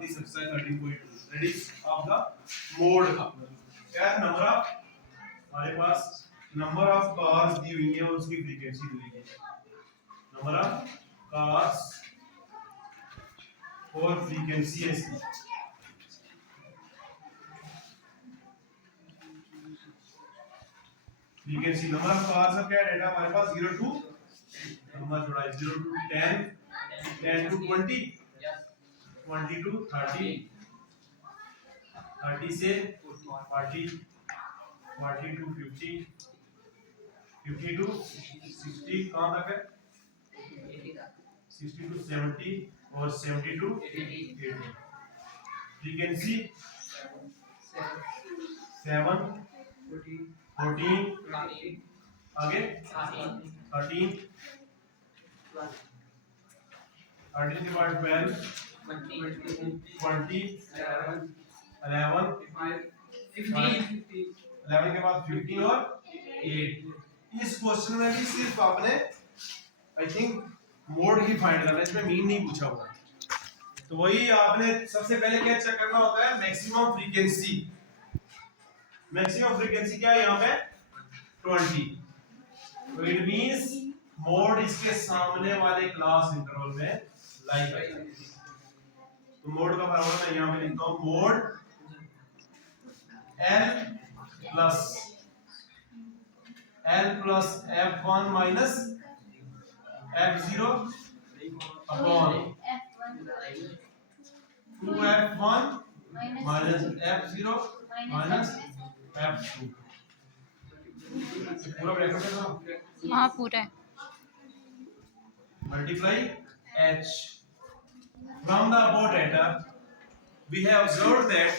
of the subset 13.2 that is of the mode का क्या number of हमारे पास number of cars दी हुई है और उसकी फ्रीक्वेंसी दी हुई है नंबर ऑफ कार्स और फ्रीक्वेंसी है इसकी फ्रीक्वेंसी नंबर ऑफ कार्स का क्या डेटा हमारे पास 0 टू नंबर जोड़ा है 0 टू 10 10 टू 20 20 टू 30 30 से 40 40 टू 50 50 टू 60 कहाँ तक है 60 टू 70 और 70 टू 80 फ्रीक्वेंसी 7 14 आगे 13 13 के बाद 12 20 11 11 के बाद 15 और 8 इस क्वेश्चन में भी सिर्फ आपने I think mode he find करना है इसमें मीन नहीं पूछा हुआ तो वही आपने सबसे पहले क्या चेक करना होता है मैक्सिमम फ्रीक्वेंसी क्या है यहाँ पे 20 तो इट मींस मोड इसके सामने वाले क्लास इंटरवल में लाई करेगा तो मोड का फॉर्मूला मैं यहाँ पे लिखता हूँ mode L plus F1 minus F0 upon 2F1 minus F0 minus F2 पूरा ब्रैकेट है ना हाँ पूरा है multiply H from the above data we have observed that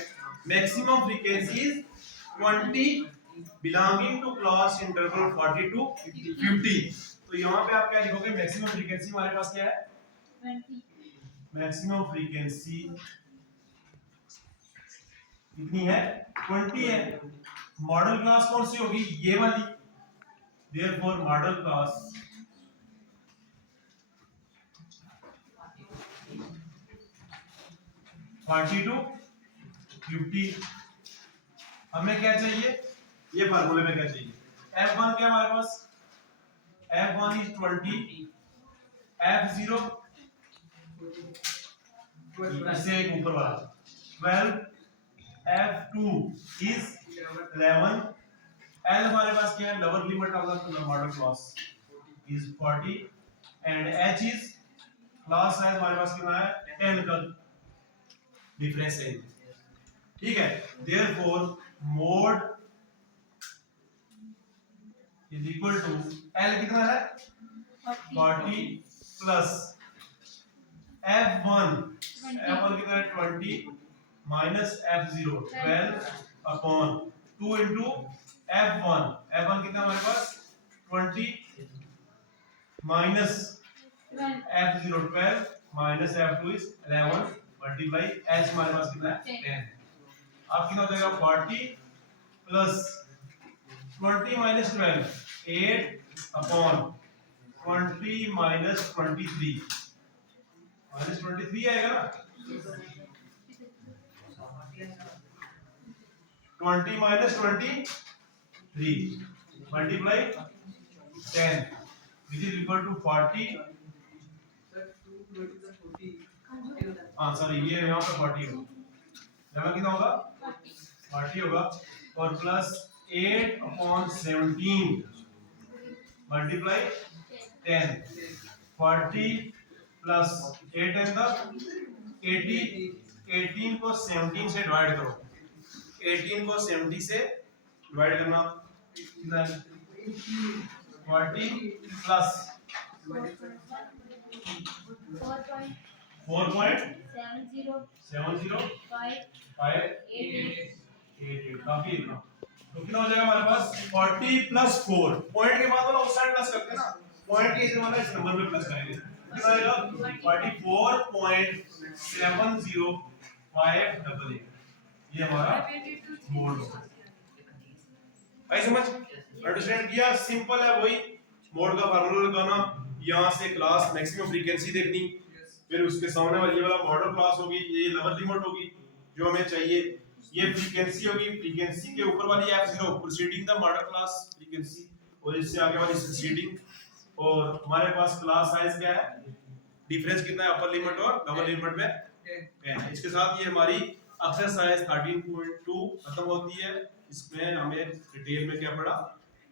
maximum frequency is 20 belonging to class interval 40 to 50 तो यहाँ पे आप क्या लिखोगे मैक्सिमम फ्रीक्वेंसी हमारे पास क्या है 20 मैक्सिमम फ्रीक्वेंसी कितनी है 20 है मॉडल क्लास कौन सी होगी ये वाली देयरफॉर मॉडल क्लास टू 50 हमें क्या चाहिए ये फार्मूले में क्या चाहिए F1 क्या हमारे पास F1 is 20 F0 इससे एक ऊपर वाला 12 F2 is 11 L हमारे पास क्या है lower limit of the model class is 40 and H is class size हमारे पास कितना है 10 का डिफरेंस है ठीक है therefore mode is equal to L कितना है 40 plus F1 कितना है 20 minus F0 12 upon 2 into F1 कितना हमारे पास 20 minus F0 12 minus F2 is 11 multiply H हमारे पास कितना है 10 अब कितना हो जाएगा 40 plus 20 minus 12 8 upon 20 minus 23 आएगा ना 20 minus 23 multiply 10 which is equal to 40 हाँ सॉरी ये यहाँ पे 40 होगा यहाँ कितना होगा 40 होगा और plus 8 upon 17 multiply 10 40 plus 8 and the 80 18 को 17 से डिवाइड करो 18 को 70 से डिवाइड करना कितना है 40 plus 4.7058 काफी है तो कितना हो जाएगा हमारे पास 40 plus 4 पॉइंट के बाद वाला उस साइड प्लस करते हैं ना पॉइंट के इधर वाला इस नंबर पे प्लस करेंगे कितना आएगा 44.7058 ये हमारा मोड होगा भाई समझ अंडरस्टैंड किया सिंपल है वही मोड का फार्मूला लगाना यहां से क्लास मैक्सिमम फ्रीक्वेंसी देखनी फिर उसके सामने वाली ये वाला मॉडल क्लास होगी, ये लोअर लिमिट होगी जो हमें चाहिए। ये फ्रीक्वेंसी होगी, फ्रीक्वेंसी के ऊपर वाली f0 preceding the model class frequency, और इससे आगे वाली प्रीसीडिंग। और हमारे पास क्लास साइज क्या है, डिफरेंस कितना है अपर लिमिट और लोअर लिमिट में 10। इसके साथ ये हमारी एक्सरसाइज 13.2 खत्म होती है। इसमें हमें डिटेल में क्या पढ़ा,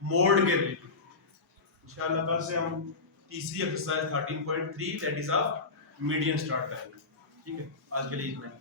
मोड के रिलेटेड। इंशाल्लाह कल से हम तीसरी exercise 13.3 that is of median start करेंगे। ठीक है, आज के लिए इतना ही।